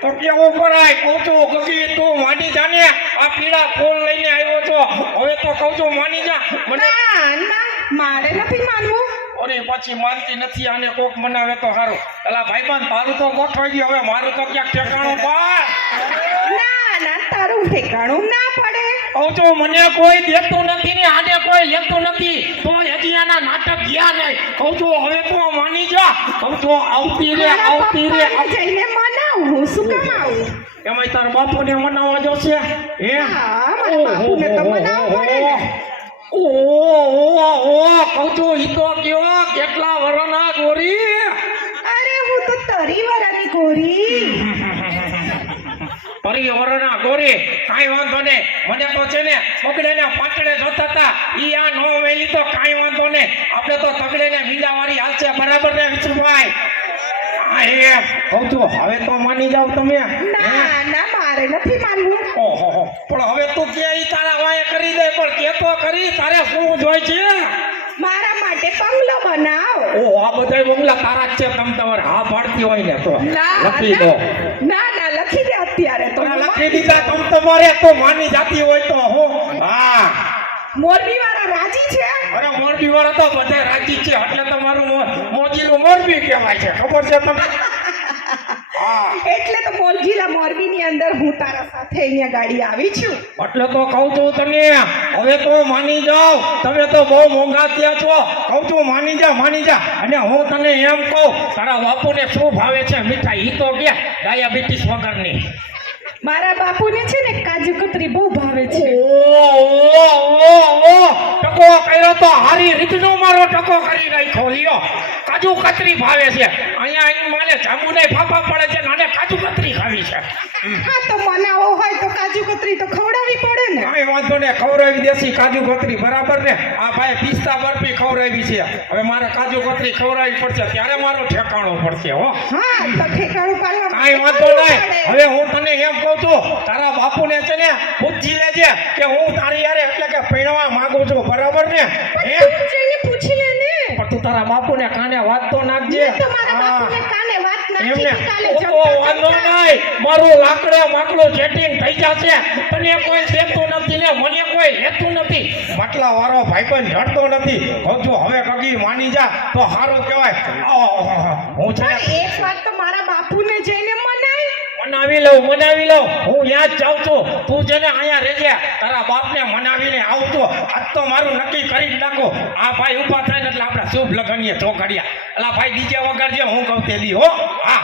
તો કેવું કરાય? કહું છું ગગી તું માની જાને, આ પીળા ફૂલ લઈને આવ્યો છો, હવે તો કહું છું માની જા. મને ના મારે નથી માનવું. અરે પછી માનતી નથી, આને કોક મનાવે તો સારું. એલા ભાઈબંધ તારું તો ગોઠવાઈ ગયું, હવે મારું તો ક્યાંક ઠેકાણું પાડ. ના તારું ઠેકાણું ના પડે. કહું છું મને કોઈ દેતું નથી ને આને કોઈ લેતું નથી, તો હજી આના નાટક ગયા નહીં. કહું છું હવે તું માની જા. કહું છું આવતી રે જઈને મનાવું. હું શું કામ આવું? એમાં તાર બાપુને મનાવવા જોશે. હે હા, મારા બાપુને તો મનાવવું પડે ને. કહું છું ઈ તો કયો કેટલા વરના ગોરી? અરે હું તો તરી વરાની ગોરી. પરિવરના ગોરી કાંઈ વાંધો ને. મને તો છે ને પકડે ને પાટડે જોતા હતા, ઈ આ નો વેલી તો કાંઈ વાંધો ને. આપણે તો તગડે ને મીંડાવાળી હાલશે, બરાબર ને વિષ્ણુભાઈ? કહું છું હવે તો માની જાવ તમે. ના મારે નથી માનવું. ઓહો પણ હવે તું કે ઈ તારા વાય કરી દે, પણ કે તો કરી તારે શું જોઈ છે? મારા માટે બંગલો બનાવ. ઓ આ બધા બંગલા તારા જ છે, તમ તમારે હા પાડતી હોય ને તો લખી દો. ના લખી દે અત્યારે તો. લખી દીધા તમ તમારે તો માની જાતી હોય તો હું. હા મોરબી વાળા રાજી છે. અરે મોરબી વાળા તો બધા રાજી છે, એટલે તમારું મોજીલું મોરબી કહેવાય છે, ખબર છે તમને? હા એટલે તો મોરબીની અંદર હું તારા સાથે અહીંયા ગાડી આવી છું. એટલે તો કહું છું તને હવે તો માની જાઓ, તમે તો બહુ મોંઘા થયા છો. કહું છું માની જા. અને હું તને એમ કહું, તારા બાપુને શું ભાવે છે મીઠાઈ? ઈ તો કે ડાયાબિટીસ વગરની. મારા બાપુને છે ને કાજુ કતરી બહુ ભાવે છે. ટકો કર્યો તો હારી રીતનો મારો ટકો કરી નાખ્યો. લ્યો કાજુ કતરી ભાવે છે. અહીંયા માને જાંબુને ફાફા પડે છે, નાને કાજુ કતરી ખાવી છે. હા તો મનાવો હોય તો કાજુ કતરી તો ખવડાવી પડે ને. કાંઈ વાંધો ને, ખવડાવી દેશી કાજુ કતરી, બરાબર ને? આ ભાઈ પિસ્તા બરફી ખવડાવી છે, હવે મારે કાજુ કતરી ખવડાવી પડશે, ત્યારે મારો ઠેકાણો પડશે. હો હા તો ઠેકાણું પાડવા. કાંઈ વાંધો નહીં. હવે હું તને એમ કહું છું, તારા બાપુને છે ને પૂછી લેજે કે હું તારી યારે એટલે કે પૈણવા માંગુ છું, બરાબર ને? જઈને પૂછી લે ને. પણ તું તારા બાપુને કાને વાત તો નાખજે. તમારા બાપુને કાને વાત નાખી એમને કાલે વાંધો નહીં, મારું લાકડે માકડું સેટિંગ થઈ જશે. તને કોઈ દેતું નથી ને મને કોઈ લેતું નથી, માટલા વાળો ભાઈબંધ જડતો નથી. કહું છું હવે કગી માની જા તો સારું કહેવાય. હું છે એક વાત તો મારા બાપુને જઈને મનાય. મનાવી લઉં. હું ત્યાં જ જાઉં છું, તું જેને અહીંયા રહેજે, તારા બાપને મનાવીને આવતો. આજ તો મારું નક્કી કરી જ નાખો. આ ભાઈ ઉભા થાય ને એટલે આપણે શુભ લગનીએ ચોકડિયા. એલા ભાઈ ડીજે વગાડજે, હું કહું તે દી. હો હા